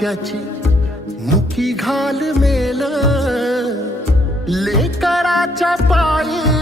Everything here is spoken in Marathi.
त्याची मुखी घाल मेल. लेकराच्या पायी